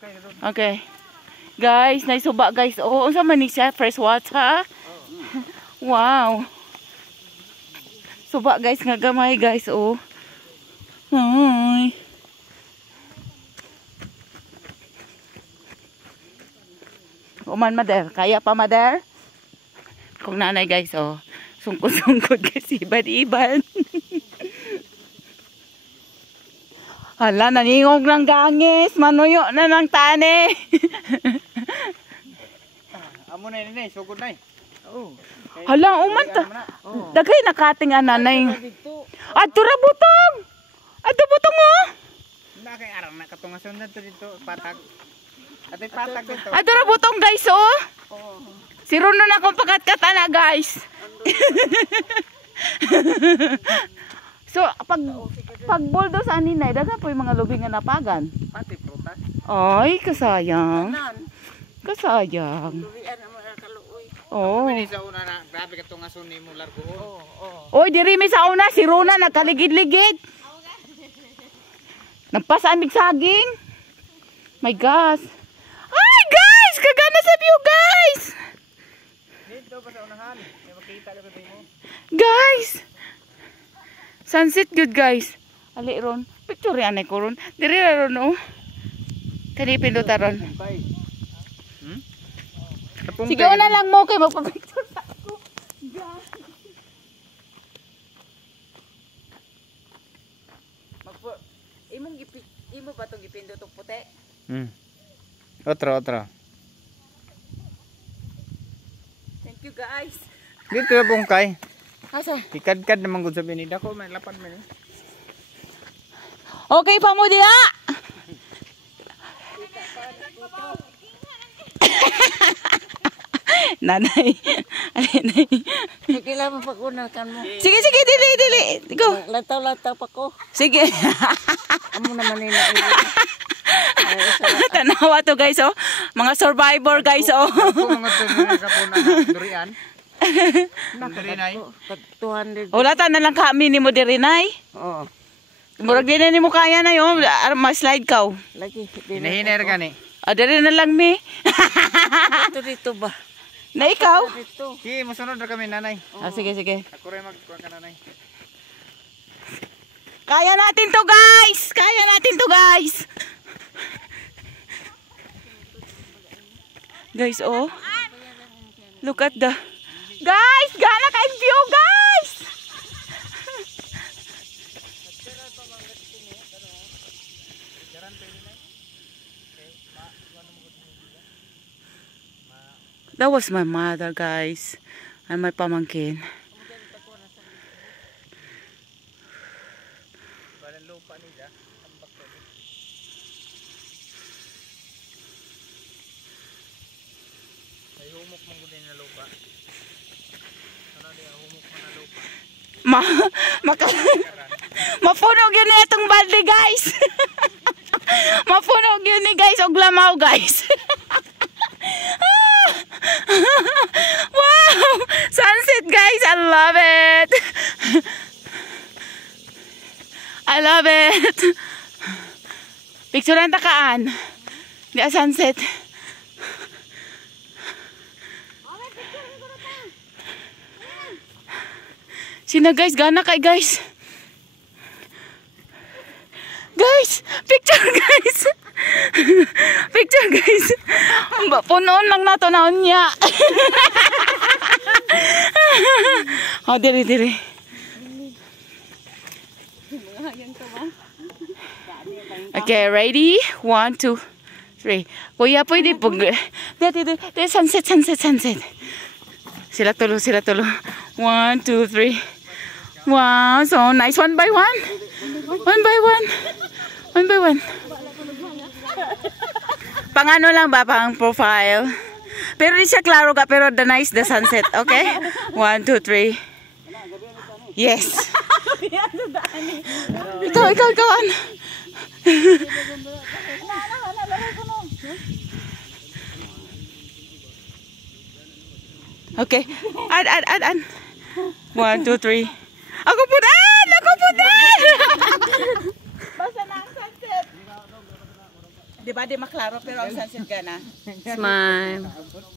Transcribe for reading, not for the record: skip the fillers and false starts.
Okay. Guys, naisuba guys. Oh, unsa man ni siya? Fresh water. Wow. Suba guys nga gamay guys. Oh. Hi. Uman mader. Kaya pa mader? Kung nanay guys, oh. Sungkod-sungkod kasi iban-iban. Hala, naningog ng gangis. Manuyo na ng tani. Amo na ini, sugod na. Oh. Hala, umanta. Dagay nakating ananay. Adto ra butong. Adto butong mo. Na kay arang na katungason na dito patag. Atay patag dito. Adto ra butong guys, oh. Si Rono na kung pagkat-kat na guys. So, pag boldo sa aninay, dagan po yung mga lubing nga napagan. Pati prutas. Ay, kasayang. Kasayang. Oh. Mini sa una na, grabe ka itong asun ni mo largoon. Oy, diri mi sa una, si Rona nagkaligid-ligid. Nagpasamig saging. My gosh. Ay, guys! Kagana sa view, guys! Dito pa sa unahan. May makita ka sa mo. Guys! Sunset good, guys. Ali, Ron. Picture yan ko, Ron. Diri ra, Ron, oh. Kani pinduta, Ron. Sige, una lang mo kayo. Magpapicture sa ako. Imo ba itong ipindot itong puti? Otro. Thank you, guys. Dito na bungkay. Asa? Ikad-kad naman gud sa binida ko, may lapad man. Okay pa mo diha. Nanay. Nanay. Sige lang mapagunakan mo. Sige, dili. Go. Lataw-lataw pa ko. Sige. Amo naman nila. Tanawa to guys, oh. Mga survivor guys, oh. Mga tunay ka po na durian. Durianay. 200. Wala ta na lang kami ni mo dirinay. Oo. Murag din ni mo kaya na yo, ma-slide ka. Lagi. Hinahiner ka ni. Diri na lang mi. Dito ba? Na ikaw? Dito. Sige, masunod na kami nanay. Sige. Ako rin magkuha ka nanay. Kaya natin to guys. Guys, oh. Look at the... Guys, gana kayong view, guys! That was my mother, guys. And my pamangkin. Humok mong gudin na lupa. Ano diya, humok mo na lupa. Mapunog yun itong balde, guys. Mapunog yun ni guys, og lamaw, guys. Wow! Sunset, guys. I love it. I love it. Picture ang takaan. Di a sunset. Sina guys, gana kay guys. Guys, picture guys. Picture guys. Punoon lang nato na unya. Oh, diri. Okay, ready? 1, 2, 3. Kuya, pwede po. Dito, sunset. Sila tulo. 1, 2, 3. Wow, so nice. One by one. Pang-ano lang ba? Pang profile. Pero di siya klaro ka. Pero the nice, the sunset. Okay? 1, 2, 3. Yes. Ikaw. Okay. Add. 1, 2, 3. Ako po na! Basta na ang sunset. Di ba, di maklaro pero ang sunset gana. Smile.